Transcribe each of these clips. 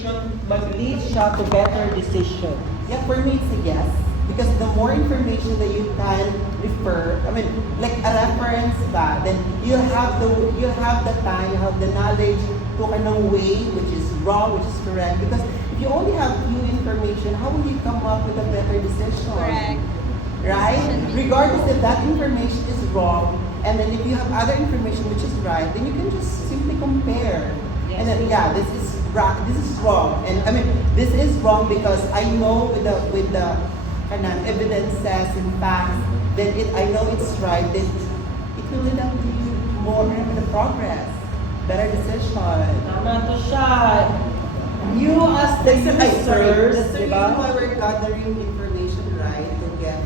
information mag-lead siya to better decision? Yeah, for me it's a yes. Because the more information that you can refer, I mean, like a reference ba, then you'll have the time, you have the knowledge to kanang way which is wrong, which is correct. Because if you only have few information, how will you come up with a better decision? Correct. Right? Regardless if that information is wrong, and then if you have other information which is right, then you can just simply compare. And then this is this is wrong, and I mean this is wrong because I know with the evidences and facts, then I know it's right. Then it will lead up to you more in the progress, better decision. Tama to siya. You as the users, That's the reason diba? why we're gathering information, right, to get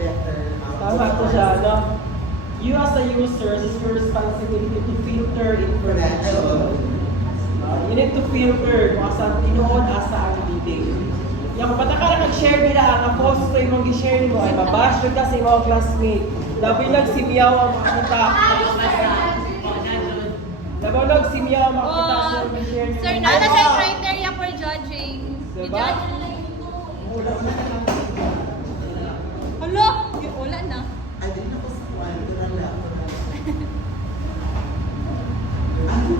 better. Tama to siya, no? You as the users, it's your responsibility to filter information. You need to filter kung asa tinuod asa ang leading. Yung bata ka na nag-share nila ang post ko yung mag-share mo ay mabash ka sa imong classmate. Labi lang si Miao ang makita. Labi lang si Miao ang makita sa mag-share niyo. Sir, nana tayo criteria for judging. Diba? I-judge na lang ito. Hala, wala na. Adin ako sa kwan, doon lang.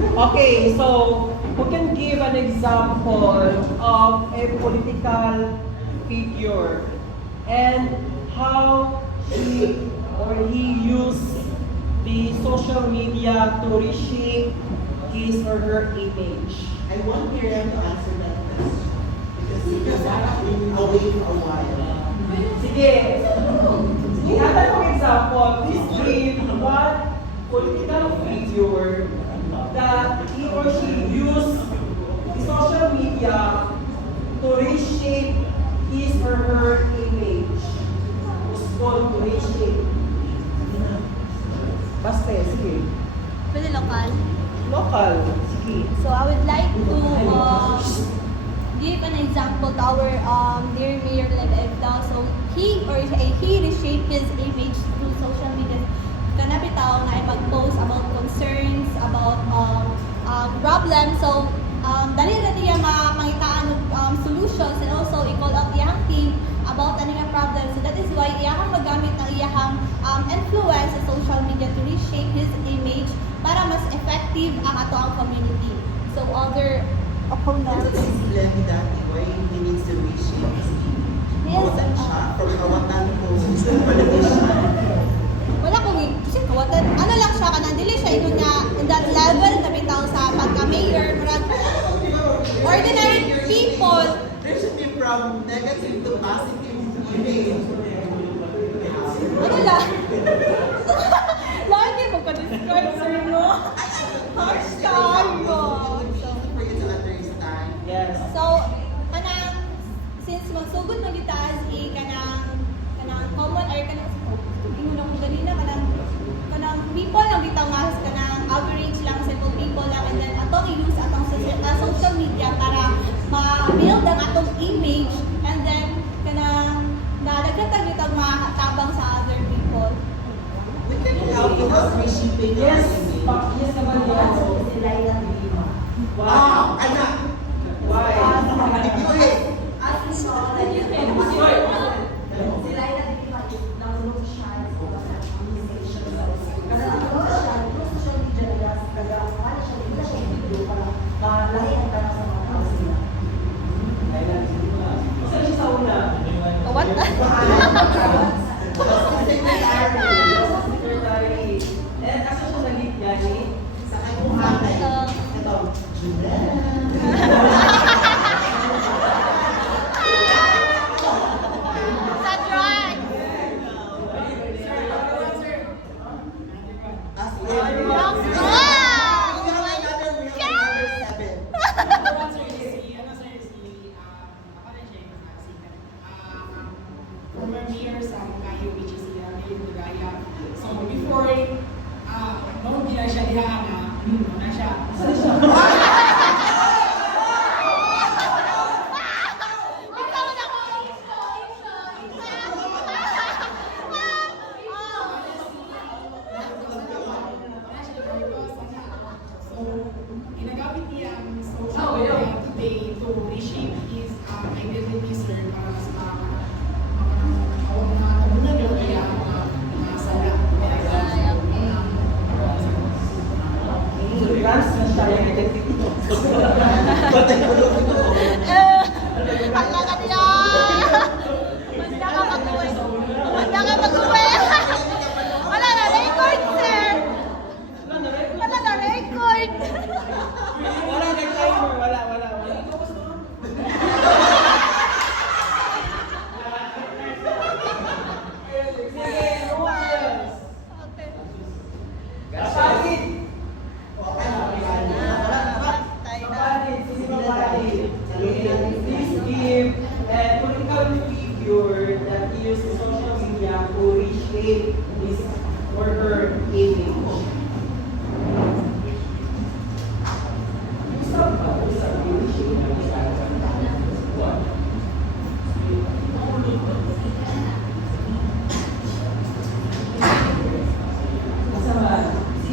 Okay, so we can give an example of a political figure and how she or he used the social media to reshape his or her image. I want Miriam to answer that question. Because I've been away for a while. Sige. Sige, hata kong example. Please give one political figure that he or she used the social media to reshape his or her image. It's called to reshape. Basta, sige. Pwede lokal. Local. Sige. So I would like to give an example to our dear Mayor Levda. So he reshaped his image through social media. Kana bitaw na ay mag-post about concerns, about problems. So dali na niya mangitaan og solutions and also i-call out iyang team about ano nga problem. So that is why iyang magamit ang iyang influence sa social media to reshape his image para mas effective ang ato ang community. So other opponents. That's si Lenny dati, why he needs to reshape his image. Yes. Kawatan siya, from kawatan to politician. Wala ko kasi kawatan. Ano lang siya kanang dili siya ito niya in that level na bitaw sa pagka-mayor, murag ordinary people. There should be from negative to positive image. Ano lang? Lagi mo ka-describe sa inyo. Hashtag mo. For you to understand. Yes. So, since magsugod magitaas kanang common or kanang inuna ko ganina kanang people lang bitaw nga kanang average lang simple people lang and then atong i-use atong social media para ma-build ang atong image and then kanang nadaghatag itong matabang sa other people. We can help with us reshaping our Yes. image. Yes naman yan. Wow, anak! Why? If you hate, Isa siya sa una. What? Secretary. And asa siya naging yani? sa kanyang ito, Judah. reshape his identity, sir, para sa mga kabunan yun, kaya mga sala. Trans na siya yung identity. Hala ka nila! Basta ka mag-uwi. Basta ka mag-uwi. Wala na record, sir. Wala na record. Wala nag timer, wala. Sige, who else? Kapatid! Kapatid, sige kapatid. Please give a political figure that uses social media to reshape his or her image.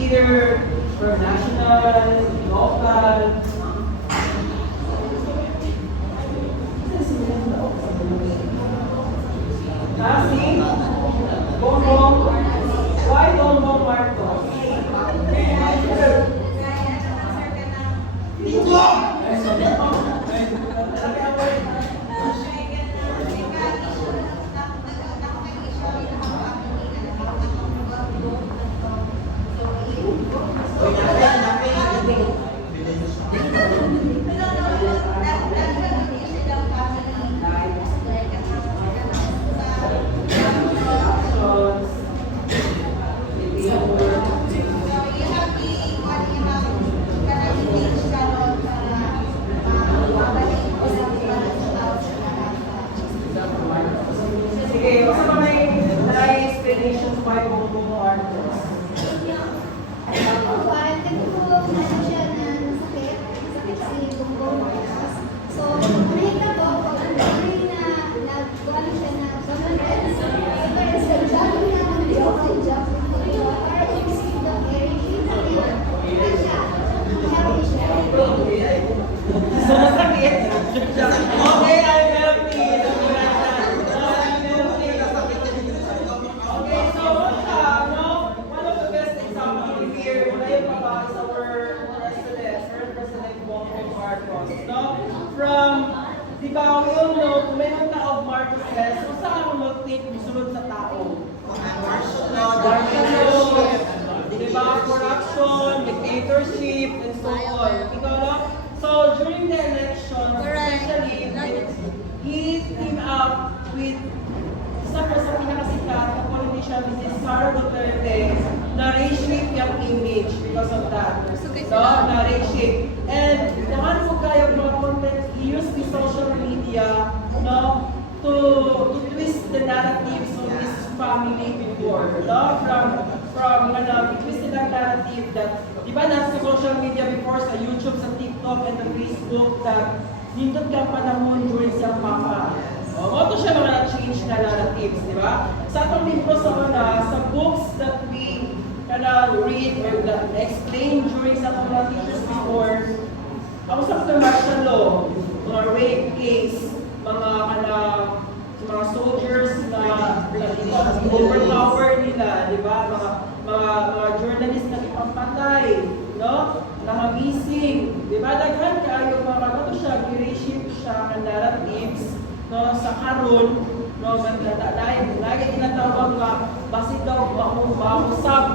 Either from national, local. Kasi, Bongbong, why Bongbong Marcos? Sige, basta pa may explanations why Bongbong Marcos. Parang ganito ano siya na sakit si Bongbong Marcos. So, nakita ko pag may na nagwala siya na government. Kaya sa job niya, sa job. Parang yung the very siya. Happy siya. So, masakit. Okay, I'm happy. Okay, so one of the best example here, Unayan Papa is our president, current President Bongbong Marcos. No? From, di ba, we all know, kung may mga tao of Marcoses, kung saan ang mag-take musunod sa tao? Martial law, di ba, corruption, dictatorship, and so on. Ikaw lang? So, during the election, especially, he teamed up with isa po sa pinakasikat na politician, Mrs. Sara Duterte, na reshape yung image because of that. No, na reshape. And naman po kayo mga content, he used the social media, no, to twist the narratives of his family before, no, from twisted ang narrative that, di ba nasa social media before, sa YouTube, sa TikTok, and the Facebook, that nindot kang panahon during siyang papa. Ito siya mga na-change na narratives, di ba? Sa atong libro sa books that we read or that explain during sa atong mga teachers before, ang usap ng martial law, mga rape case, mga soldiers na overpower nila, di ba? Mga journalist na ipampatay, no? Naka-missing, di ba? Daghan kayo mga ito siya, i-reshape siya ng narratives, no, sa karon, no, lagi tinatawag nga basit daw mahusap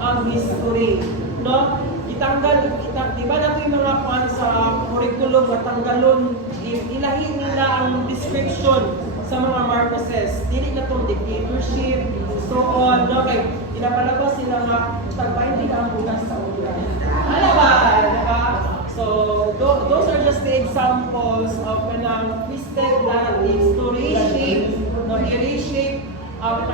ang history, no? Di ba nato yung mga kwan sa curriculum na tanggalon, ilahin nila ang description sa mga Marcoses. Dili na itong dictatorship, so on, no? Kaya pinapalabas sila nga, tagpain din ang bukas sa ulan. Ano ba? Diba? So, those are just the examples of twisted narratives to reshape, no, i-reshape ang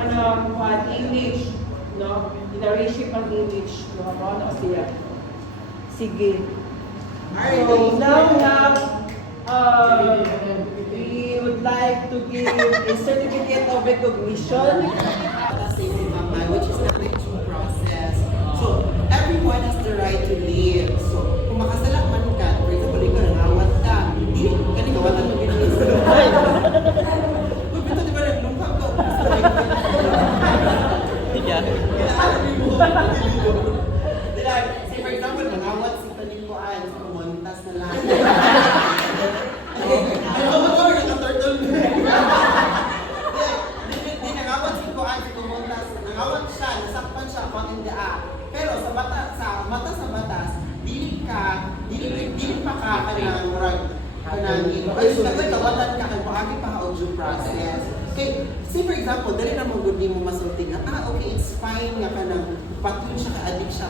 image, no, i-reshape ang image, no, ano siya. Sige. So, now we would like to give a certificate of recognition. Which is the election process. So, everyone has the right to live. So, kung makasala man ka, for example, ikaw nangawat ka, hindi ka kanang ay dapat tawatan ka kay paagi pa ka og due process. Kay say for example, dali na mo gud mo masulti nga okay, it's fine nga kanang patron siya ka addict siya.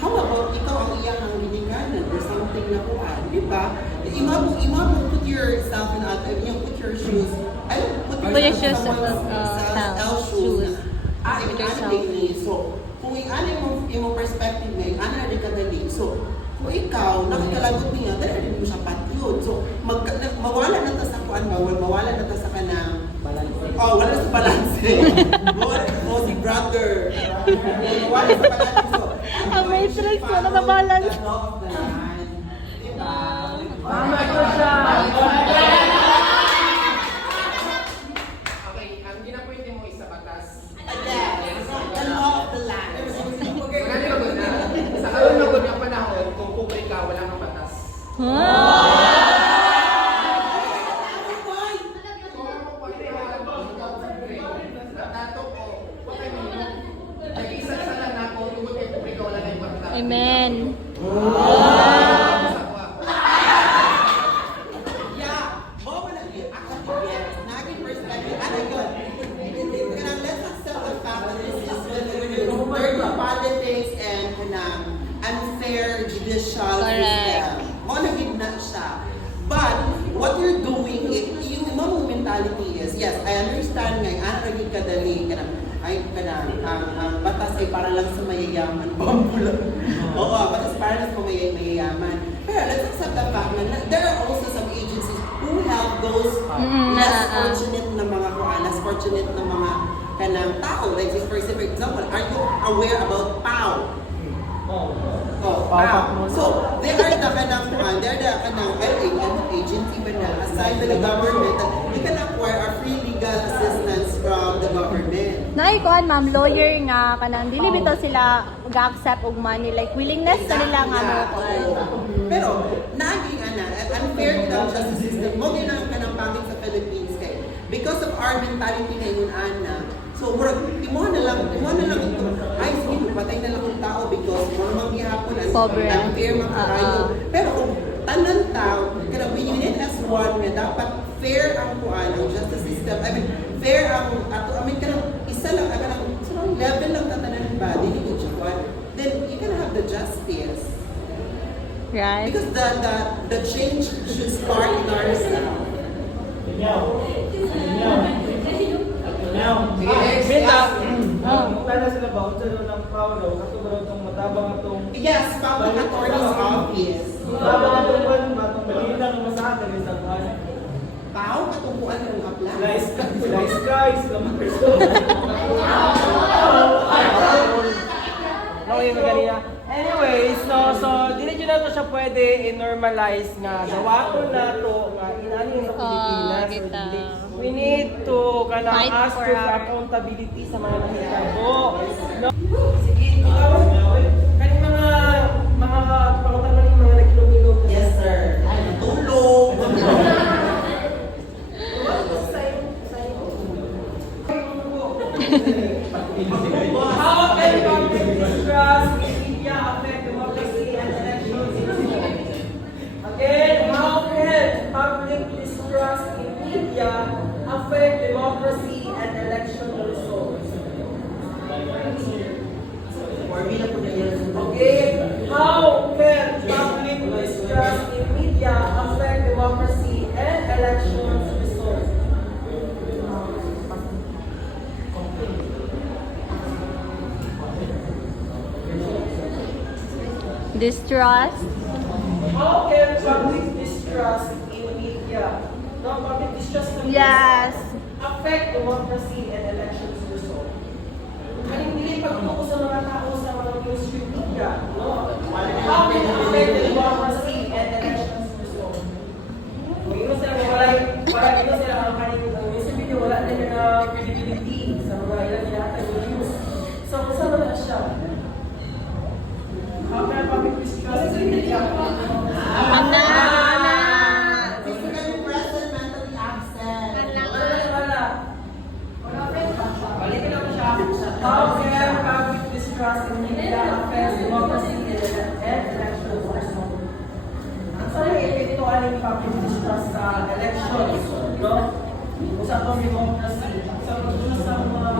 How about ikaw ang iyang binikanan or something na kuan, di ba? Imabong put yourself in put your shoes. I don't put Put your yourself shoes in someone else's shoes. Put yourself. So, kung ano yung perspective ngayon, ano na rin kadali. So, kung ikaw, nakikalagot niya, dahil rin mo siya patyod. So, mawala na ta sa kuan, mawala na ta sa kanang balance. Oh, wala sa balance. Si brother. Mawala sa balance. So, Ang matrix, wala na balance. The law of the land. Diba? Mama ko siya. Okay, ang ginapwede mo isa batas. The law of the land. Maganda yun na. Sa kalunod ng panahon, kung kukri ka, wala kang batas. Amen. Yeah, mo na yun. Actually, yes. Naging perspective. Ano yun? Kanang let's accept the fact that this is dirty politics and kanang unfair judicial system. Mo na yun na siya. But, what you're doing, yung imong mentality is, yes, I understand nga, ano naging kadali, kanang, ang batas ay para lang sa mayayaman. Bambula. Oo, batas para lang sa mayayaman. Pero let's accept the fact na there are also some agencies who help those less fortunate na mga less fortunate na mga kanang tao. Like for example, are you aware about PAO? Oh, PAO. So, they are the kanang agency ba na assigned by the government that you can acquire a free legal assistance from the government. Naikuan ma'am, lawyer nga kanang dili bitaw sila ga-accept og money like willingness sa nila nga mo kuan. Pero naging unfair ang justice system mo ginang kanang pangit sa Philippines kay because of our mentality ngayon ana. So murag imo na lang ito. Ay sige, patay na lang ang tao because more manggihapon ang Pobre. unfair makakayo. Pero kung tanan tao kanang we unit as one nga dapat fair ang kuan ang justice system. I mean fair ang ato kanang isa lang level lang tatanan ba dili ko siya. Then you can have the justice. Right? Because the change should start in ourselves. Wala sila ba? Unsa ng Paulo? Kato ba raw itong matabang atong Yes, public attorney's office. matabang atong ba itong balita ng masahan dali sa kuan? Pao, katubuan ng apply. Slice guys, Okay, magaling. Anyways, so dili jud nato siya pwede i-normalize nga dawaton nato nga inani sa Pilipinas. So, kita. we need to kanang Fight ask for for our- accountability sa mga nahitabo. No? Sige, ikaw kani mga pangutan man mga nagilog-ilog. Yes, sir. Ay, natulog. How can public distrust in media affect democracy and elections? Again, how can public distrust in media affect democracy and election results? Okay, how can public distrust in media affect democracy and elections results? Distrust. How can public distrust in media, no, public distrust in Yes. affect democracy and elections result? Kaning dili pagtuko sa mga tao sa mga mainstream media, no? How can it affect the democracy and elections result? Kung ino sila wala ino sila ang kaning mainstream media, wala na nila credibility sa mga ilang ginatag ng news. So, kung na siya? How can public distrust in media? Ana. Physically present, mentally absent. How can public distrust in media affect democracy and elections? elections, no? Usa to democracy. Sa sa mga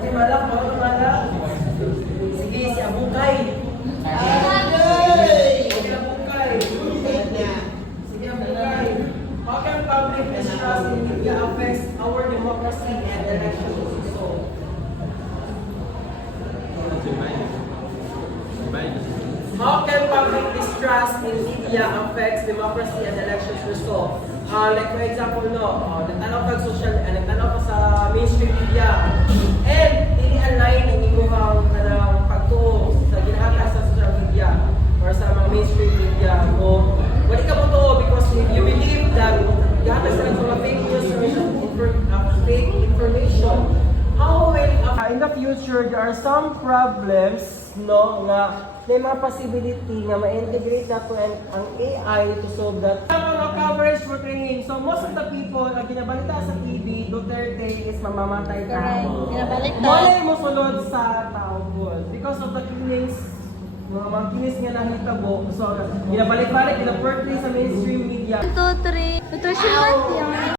Okay, malak, malak. Sige, si Abukay. Sige, Abukay. Sige, Abukay. How can public distrust in media affects our democracy and elections? So, how can public distrust in media affects democracy and elections result? Like for example, nagtanaw ka nagtanaw ka sa mainstream media and dili align ang imong kanang pagtuo sa ginahata sa social media or sa mga mainstream media mo. Wali ka mo to because you believe that ginahata sila sa mga fake news or fake information. How will in the future there are some problems nga may mga possibility nga ma-integrate na to ang AI to solve that. Mga coverage for training. So most of the people ang ginabalita sa TV, Duterte is mamamatay Correct. tao. Ginabalita. Malay mo sulod sa tao po. Because of the killings, mga killings nga nahitabo. So, ginabalik-balik, ginaportray sa mainstream media. 1, 2, 3. Tutor siya.